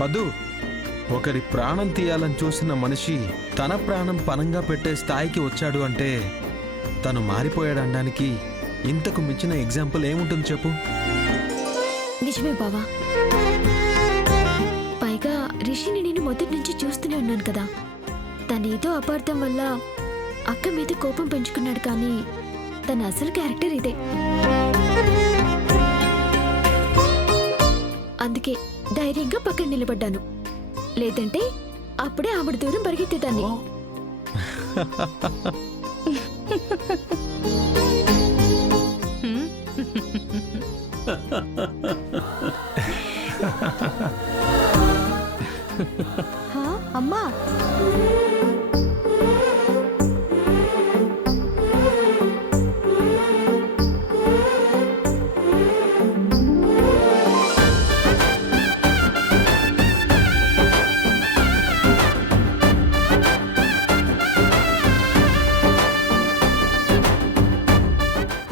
పదు, ఒకరి ప్రాణం తీయాలని చూసిన మనిషి తన ప్రాణం పనంగా పెట్టే స్థాయికి వచ్చాడు అంటే తను మారిపోయాడనడానికి ఇంతకు మించిన ఎగ్జాంపుల్ ఏముంటుంది చెప్పు? నిజమే బావా. పైగా రిషిని నేను మొదటి నుంచి చూస్తూనే ఉన్నాను కదా. తనేదో అపార్థం వల్ల అక్క మీద కోపం పెంచుకున్నాడు, కానీ తన అసలు క్యారెక్టర్ ఇదే. అందుకే ధైర్యంగా పక్కన నిలబడ్డాను. లేదంటే అప్పుడే ఆవిడ దూరం పరిగెత్తేదాన్ని. అమ్మా,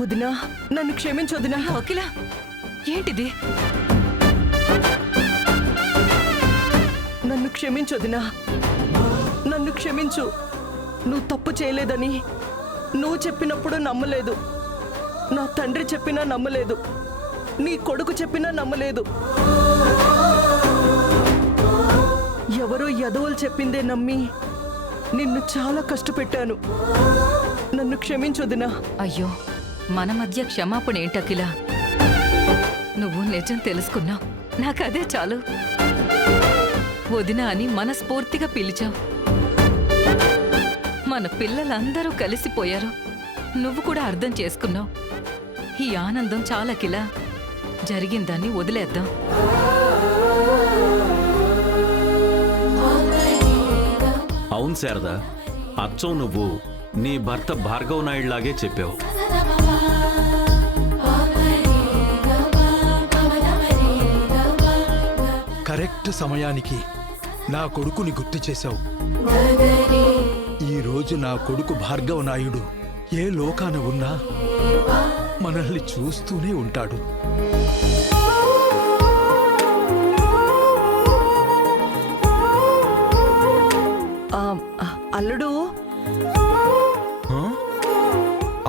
వదినా, నన్ను క్షమించు వదినా. అఖిల, ఏంటిది? నన్ను క్షమించు వదినా, నన్ను క్షమించు. నువ్వు తప్పు చేయలేదని నువ్వు చెప్పినప్పుడు నమ్మలేదు, నా తండ్రి చెప్పినా నమ్మలేదు, నీ కొడుకు చెప్పినా నమ్మలేదు. ఎవరో యదవులు చెప్పిందే నమ్మి నిన్ను చాలా కష్టపెట్టాను. నన్ను క్షమించు వదినా. అయ్యో, మన మధ్య క్షమాపణ ఏంటకిలా? నువ్వు నిజం తెలుసుకున్నావు, నాకదే చాలు. వదిన అని మనస్ఫూర్తిగా పిలిచావు. మన పిల్లలందరూ కలిసిపోయారు, నువ్వు కూడా అర్థం చేసుకున్నావు. ఈ ఆనందం చాలా కిలా. జరిగిందాన్ని వదిలేద్దాం. అవును శారదా, అచ్చం నువ్వు నీ భర్త భార్గవ్ నాయుడులాగే చెప్పావు. కరెక్ట్ సమయానికి నా కొడుకుని గుర్తు చేశావు. ఈరోజు నా కొడుకు భార్గవ నాయుడు ఏ లోకాన ఉన్నా మనల్ని చూస్తూనే ఉంటాడు. అల్లుడు.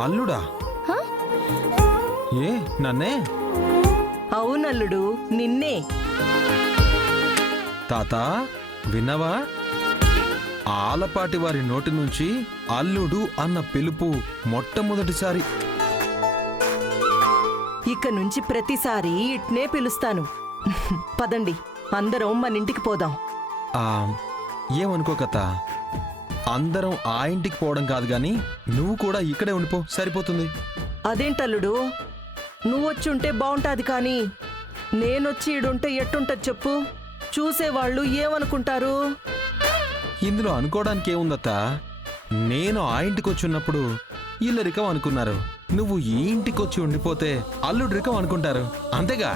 అల్లుడా? ఏ నన్నే? అవునల్లుడు, నిన్నే. తాత, విన్నావా? ఆలపాటి వారి నోటి నుంచి అల్లుడు అన్న పిలుపు మొట్టమొదటిసారి. ఇక నుంచి ప్రతిసారి ఇట్నే పిలుస్తాను. పదండి, అందరం మన ఇంటికి పోదాం. ఏమనుకోకత, అందరం ఆ ఇంటికి పోవడం కాదు గాని నువ్వు కూడా ఇక్కడే ఉండిపో, సరిపోతుంది. అదేంటల్లుడు, నువ్వొచ్చుంటే బాగుంటాది, కానీ నేనొచ్చి ఈడుంటే ఎట్టుంటది చెప్పు? చూసేవాళ్ళు ఏమనుకుంటారు? ఇందులో అనుకోవడానికి ఏముందత్త? నేను ఆ ఇంటికి వచ్చి ఉన్నప్పుడు ఇల్లరికం అనుకున్నారు, నువ్వు ఈ ఇంటికి వచ్చి ఉండిపోతే అల్లుడిరికం అనుకుంటారు, అంతేగా?